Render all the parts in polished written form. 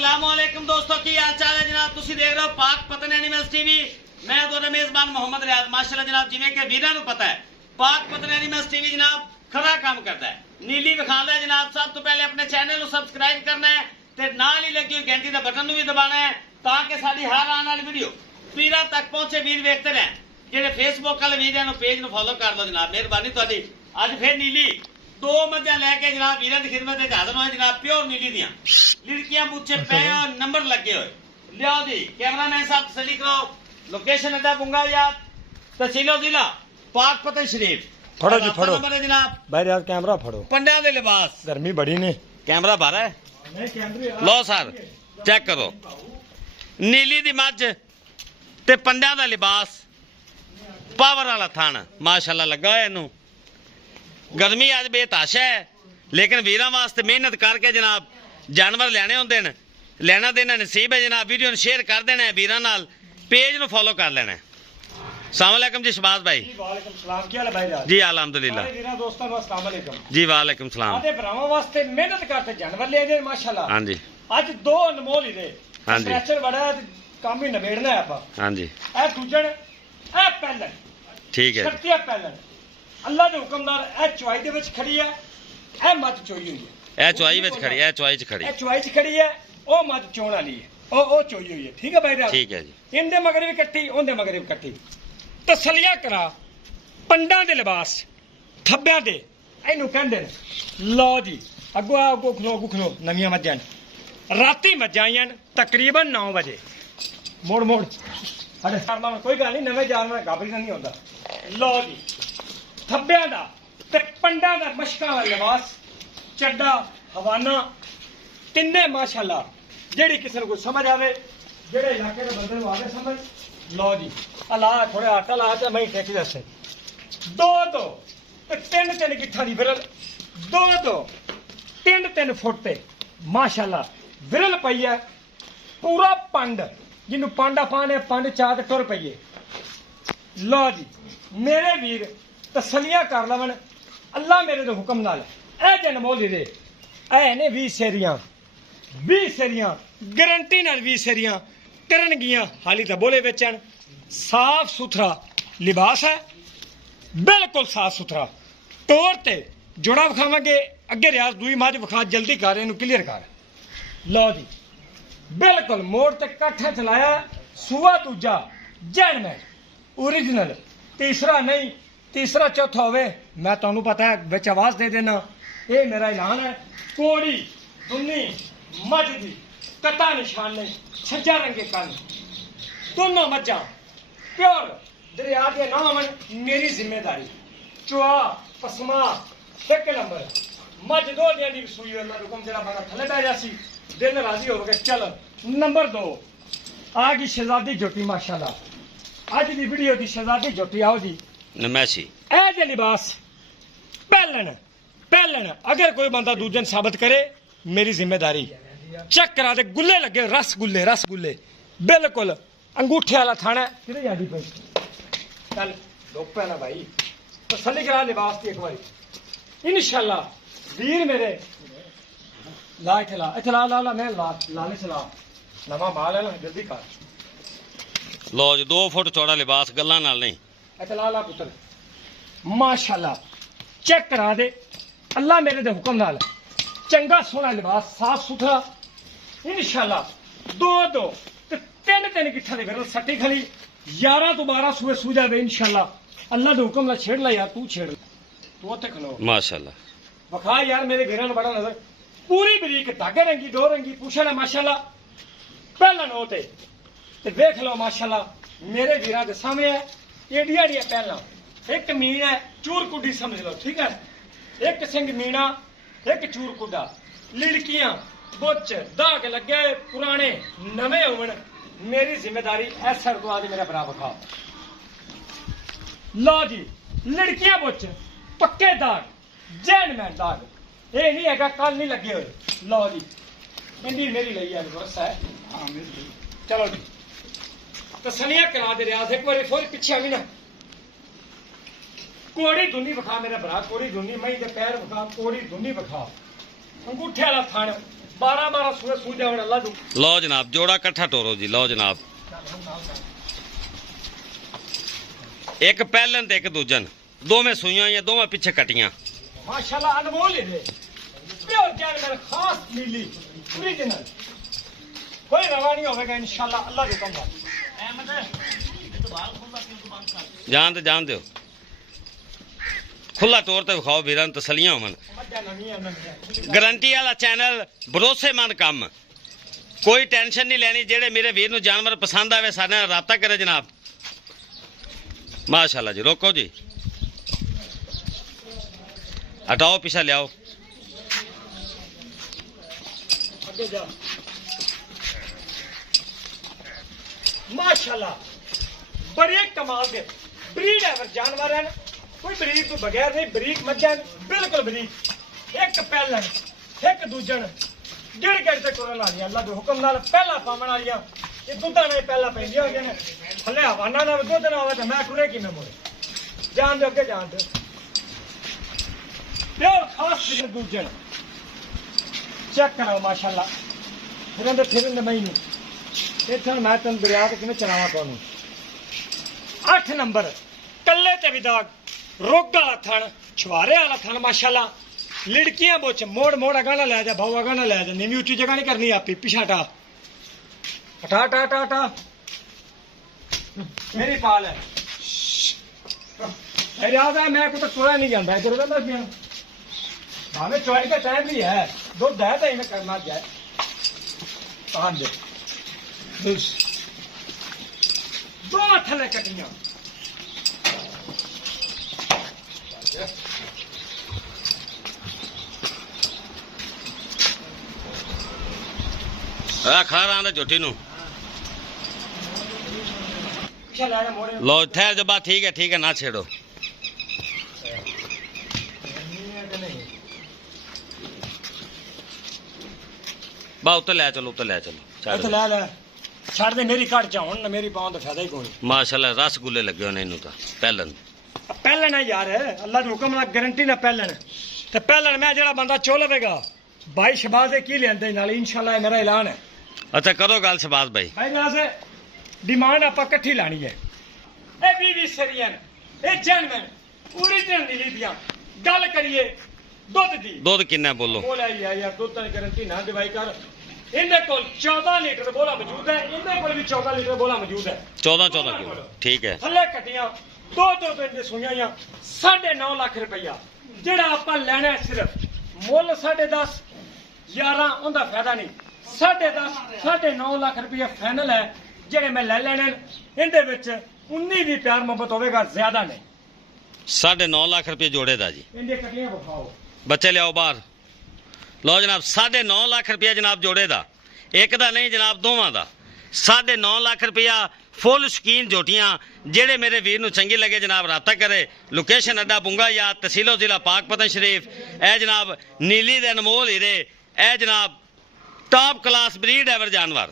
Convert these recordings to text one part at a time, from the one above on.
अस्सलाम वालेकुम दोस्तों, की हाल चाल है जनाब। तुसी देख रहे हो पाक पतन एनिमल्स टीवी। मैं तो मेजबान मोहम्मद रियाज। माशाल्लाह जनाब, जिवें कि वीरां नूं पता है पाक पतन एनिमल्स टीवी जनाब खरा काम करता है, नीली विखांदा है जनाब। सब तो पहले अपने चैनल को सबसक्राइब करना है ते नाल ही लगी हुई घंटी का बटन भी दबाना है ताकि साडी हर आने वाली वीडियो वीरां तक पहुंचे। वीर देखते रहें, जेडे फेसबुक वाले वीरां नूं पेज नूं फॉलो कर लो जनाब, मेहरबानी तुहाडी। अज फिर नीली दो मझां लैके जनाब वीरां दी खिदमत विच हाज़र होए जनाब। प्योर नीली दियां लिड़कियां पूछे पे और नंबर लगे हुए। लियाओ जी कैमरामैन साहब तसल्ली करो। लोकेशन अड्डा बुंगा याद, तहसील जिला पाक पतन शरीफ। फड़ो जी फड़ो नंबर है जनाब। भाई यार कैमरा फड़ो, पंडियां दे लिबास। गर्मी बड़ी ने कैमरा बाहर है, लो सर चेक करो। नीली दी मझ ते पंडियां दा लिबास, पावर वाला थन माशाल्लाह लगा है। इनू गर्मी अज बेताशा है, लेकिन वीरां वास्ते मेहनत करके जनाब जानवर लेने होंदे ने। लेना देना नसीब है जनाब। वीडियो शेयर कर देना है वीरां नाल, पेज नूं फॉलो कर लेना है। अस्सलाम वालेकुम जी शहबाज भाई। वालेकुम सलाम, क्या हाल है भाई? जी अलहमदुलिल्लाह। सारे वीरां दोस्तां नूं अस्सलाम वालेकुम जी वालेकुम सलाम। आदे भरावां वास्ते मेहनत करते जानवर ले जे माशाल्लाह। हाँ जी आज दो अनमोल ही दे। हाँ जी। स्ट्रेचर बड़ा है, काम ही नबेड़ना है आपां। हाँ जी ए दूजण ए पहलन ठीक है जी। शक्तियां पहलन अल्लाह दे हुक्म नाल ए चुआई दे विच खड़ी है। ए मत चोई हुई है, ए चुआई विच खड़ी, ए चुआई च खड़ी। ए चुआई च खड़ी है। ओ मत चोण वाली है, ओ चोई हुई है। ठीक है भाई राज? ठीक है जी। इंदे मगर भी कट्टी, ओंदे मगर भी कट्टी। तसलिया करा पंडां दे लिबास थब्बियां दे इनू कहंदे ने। लो जी अगो खलो नवियां मज्जां राती मज्जां आईयां तकरीबन 9 बजे। मोड़ अरे सरना कोई गल नहीं, नवे जानवर गाबरी नहीं होंदा। लो जी थब्बियां दा ते पंडां दा मशकां दा लिबास, चड्डा हवाना तिन्ने माशाल्लाह। जेड़ी किसी को समझ आवे, जेड़े इलाके के बंदे आवे समझ। लो जी अला थोड़े आटा ला ते मैं टेकी दसे दो ते तीन गिट्ठा दी विरल, दो तीन फुट ते माशाल्लाह विरल पई है। पूरा पंड जिन्नू पांडा पाने पंड चाह ते टुर पईए। लो जी मेरे वीर तसलियां कर लवन अल्लाह मेरे दे हुक्म नाल। ए जन मोली दे ए ने 20 सेरियां गारंटी नाल 20 सेरियां करनगियां। हाली तो बोले बेचन साफ सुथरा लिबास है, बिल्कुल साफ सुथरा। तौर ते जोड़ा विखावांगे अगे रियाज दुई मझ विखा, जल्दी कर इनू क्लीयर कर। लो जी बिल्कुल मोड़ ते काठा चलाया। सूआ दूजा जैन में ओरिजिनल, तीसरा नहीं, तीसरा चौथा होवे मैं तुहानू पता है विच आवाज दे देना। ये मेरा ऐलान है। कोड़ी दुन्नी मझ दी कता निशान नहीं, छज्जा रंगे कन, दोनों मज्जां प्योर दरिया के नाम मेरी जिम्मेदारी। चुआ पसमा एक नंबर मझ दो दियां दी सूई अल्लाह हुक्म तेरा बंदा थले बह जासी, दिल राजी हो गए। चल नंबर 2 आ गई शहजादी जोटी माशाल्लाह। आज दी वीडियो दी शहजादी जोटी आओ जी नमैशी। ए जे लिबास पहलन अगर कोई बंदा दूजन साबित करे मेरी जिम्मेदारी। चेक करा दे गुल्ले लगे, रसगुल्ले बिल्कुल अंगूठे वाला थाना किधर जाती पई। चल लोग पैना भाई तसल्ली करा लिबास की एक बारी इंशाल्लाह। वीर मेरे ला ला मैं लाने चला नवा माल है ना, जल्दी कर। लो जी 2 फुट चौड़ा लिबास, गल्लां नाल नहीं। ला पुत्र माशाल्लाह चेक करा दे अल्लाह मेरे दे हुक्म नाल। चंगा सोहना लिबास, साफ सुथरा इंशाल्लाह। दो ते तीन गिट्ठा दे विरल सट्टी खली 11 तो 12 सूए सू जावे इंशाल्लाह। अल्लाह दे हुक्म नाल छेड़ ला यार, तू छेड़ तू उत्ते खलो माशाल्लाह। वखा यार मेरे वीरां नूं बड़ा नजर। पूरी बरीक धागे रंगी दो रंगी पूछा है माशाल्लाह। पहलन होते ते देख लो माशाल्लाह मेरे वीरां दे सामने है। एडिया पहला एक मीन है, चूर कुड्डी समझ लो। ठीक है, एक सिंह मीना, एक चूर कुड्डा। लिड़कियां बुच दाग लगे पुराने नवे होवन मेरी जिम्मेदारी। ऐसा तो आज मेरा बराबर खा। लो जी लड़कियां बुच पक्के दाग, जैन मैन दाग, ये नहीं है कल नहीं लगे हुए। लो जी इंदी मेरी लई है भरोसा है। चलो जी तसलिया करा दे रियाज एक बार फिर पीछे भी ना। कोड़ी धुनी विखा मेरा भरा, कोड़ी धुनी मई दे पैर विखा, कोड़ी धुनी विखा। अंगूठे वाला थन 12 ਸੂਏ ਸੂਜਾ ਹੁਣ ਅੱਲਾ ਨੂੰ ਲਓ ਜਨਾਬ ਜੋੜਾ ਇਕੱਠਾ ਟੋਰੋ ਜੀ ਲਓ ਜਨਾਬ ਇੱਕ ਪਹਿਲਨ ਤੇ ਇੱਕ ਦੂਜਨ ਦੋਵੇਂ ਸੂਈਆਂ ਜਾਂ ਦੋਵੇਂ ਪਿੱਛੇ ਕਟੀਆਂ ਮਾਸ਼ਾਅੱਲਾ ਅਨਮੋਲ ਹੀ ਨੇ ਪਿਓਰ ਜਾਨਵਰ ਖਾਸ ਨੀਲੀ ओरिजिनल कोई रवा नहीं होगा इंशाल्लाह अल्लाह के हुक्म जान दो खुला तौर ते विखाओ वीरां तसलियां होवन गारंटी वाला चैनल भरोसेमंद काम कोई टेंशन नहीं लेनी जेड़े मेरे वीर नूं जानवर पसंद आवे साडे नाल राबता करे जनाब माशाअल्लाह जी रोको जी हटाओ पीछा लियाओ माशाअल्लाह बड़े कमाल के ब्रीड है जानवर है कोई ब्रीड तो बगैर नहीं ब्रीड मज्जा बिल्कुल ब्रीड एक पहलन एक दूजन डेढ़ गेड़ से कोरल आ अल्लाह के हुक्म नाल पहला पावन वालियां ये दुधा ने पहला पैंदियां होईयां ने थल्ले हवाना नाल दुध ना होवे ते मैं टुरे किवें मोड़े जान दो अगे जान दो प्योर खास दूजन चेक करो माशाअल्लाह फिर महीनू इतना मैं तेन दरिया के किमें चलावा तुहानू 8 नंबर कल्ले ते भी दाग रोग वाला थन छुआरे वाला थन माशाअल्लाह लिड़कियां बोच मोड़ मोड़ अगा ना लै जा भाऊ अगा ना लै जा नीवी उच्ची जगह नहीं करनी आपी पिछा हटा हटा हटा हटा हटा मेरी पाल है मेरी याद है मैं कुछ टुरा नहीं जाता इधर उधर बस गया भावे चौड़ी का टाइम भी है दुध है तो इन्हें करना जाए हाँ जी दो थले कटियां खड़ा रहा झोटी नू लो ठहर जो बात ठीक है ना छेड़ो बा उत्ते ले चलो छड़ दे मेरी घट चा हुण मेरी पाउं दा फायदा ही कोई माशाअल्लाह रसगुल्ले लगे होने इनू ता पहलन है यार अल्लाह दे हुक्म नाल गारंटी ना पहलन ते पहलन मैं जेड़ा बंदा चो लवेगा भाई शबाज दे की लेंदे नाल इंशाल्लाह मेरा ऐलान है अच्छा करो गल शबाज भाई ना से डिमांड आपा इकट्ठी लानी है ए बीवी सरियन ए जनमन ओरिजिनल नीलियां गल करिए दुध किन्ना बोलो बोला यार दुध दी गारंटी ना दिवाई कर इनदे कोल 14 लीटर बोला मौजूद है इनदे कोल भी 14 लीटर बोला मौजूद है 14 किलो ठीक है थल्ले कटियां दो दिन दे सुइयां 9.5 लाख रुपया जेड़ा आपा लेना है सिर्फ मुल 10.5 11 उनदा फायदा नहीं 10.5 9.5 लाख रुपया फाइनल है जेड़े मैं ले लेने इनदे विच 19 भी प्यार मोहब्बत होवेगा ज्यादा नहीं 9.5 लाख रुपये जोड़े दा जी इनदे कटियां बखाओ बच्चे लियाओ बाहर लो जनाब 9.5 लाख रुपया जनाब जोड़े दा एक दा नहीं जनाब दोवां दा 9.5 लाख रुपया फुल शकीन जोटियां जेड़े मेरे वीर नूं चंगी लगे जनाब राबता करे लोकेशन अड्डा बुंगा या तहसीलो जिला पाकपतन शरीफ ए जनाब नीली दे अनमोल हीरे ए जनाब टॉप क्लास ब्रीड एवर जानवर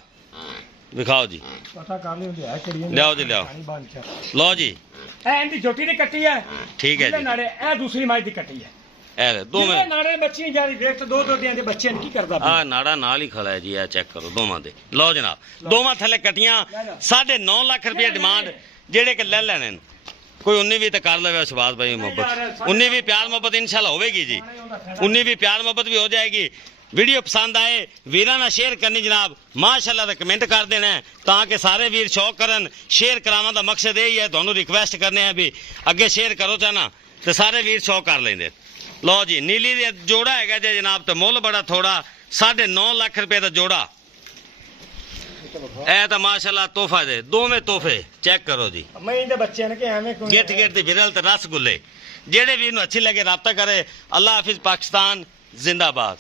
दिखाओ जी पता कर लियाओ जी लियाओ लो जी इनकी छोटी दी कट्टी है ठीक है जी नाड़े ए दूसरी माई दी कट्टी है दो में नाड़े बच्ची जारी देख तो दो दियां दे बच्चे की करदा आ नाड़ा नाल ही खड़ा है जी चेक करो दोवां दे लो जनाब दोवां थले कटियां 9.5 लाख रुपया डिमांड जेड़े के ले लेने कोई 19 भी तो कर लवे शबाज भाई मोहब्बत 19 भी प्यार मोहब्बत इंशाल्लाह होवेगी जी 19 भी प्यार मोहब्बत भी हो जाएगी वीडियो पसंद आए वीरां नाल शेयर करनी जनाब माशाअल्लाह दा कमेंट कर देना ताकि सारे वीर शौक करन शेयर करावां दा मकसद यही है तुहानू रिक्वेस्ट करने हैं भी अगे शेयर करो चाहना तो सारे वीर शौक कर लेंदे लो जी नीली दे जोड़ा है जे जनाब तो मुल बड़ा थोड़ा 9.5 लाख रुपए का जोड़ा ए तो माशाअल्लाह तोहफा दे दोवें तोहफे चेक करो जी गेट दी विरल ते रसगुल्ले जेड़े वीर नूं अच्छी लगे राबता करे अल्लाह हाफिज पाकिस्तान जिंदाबाद।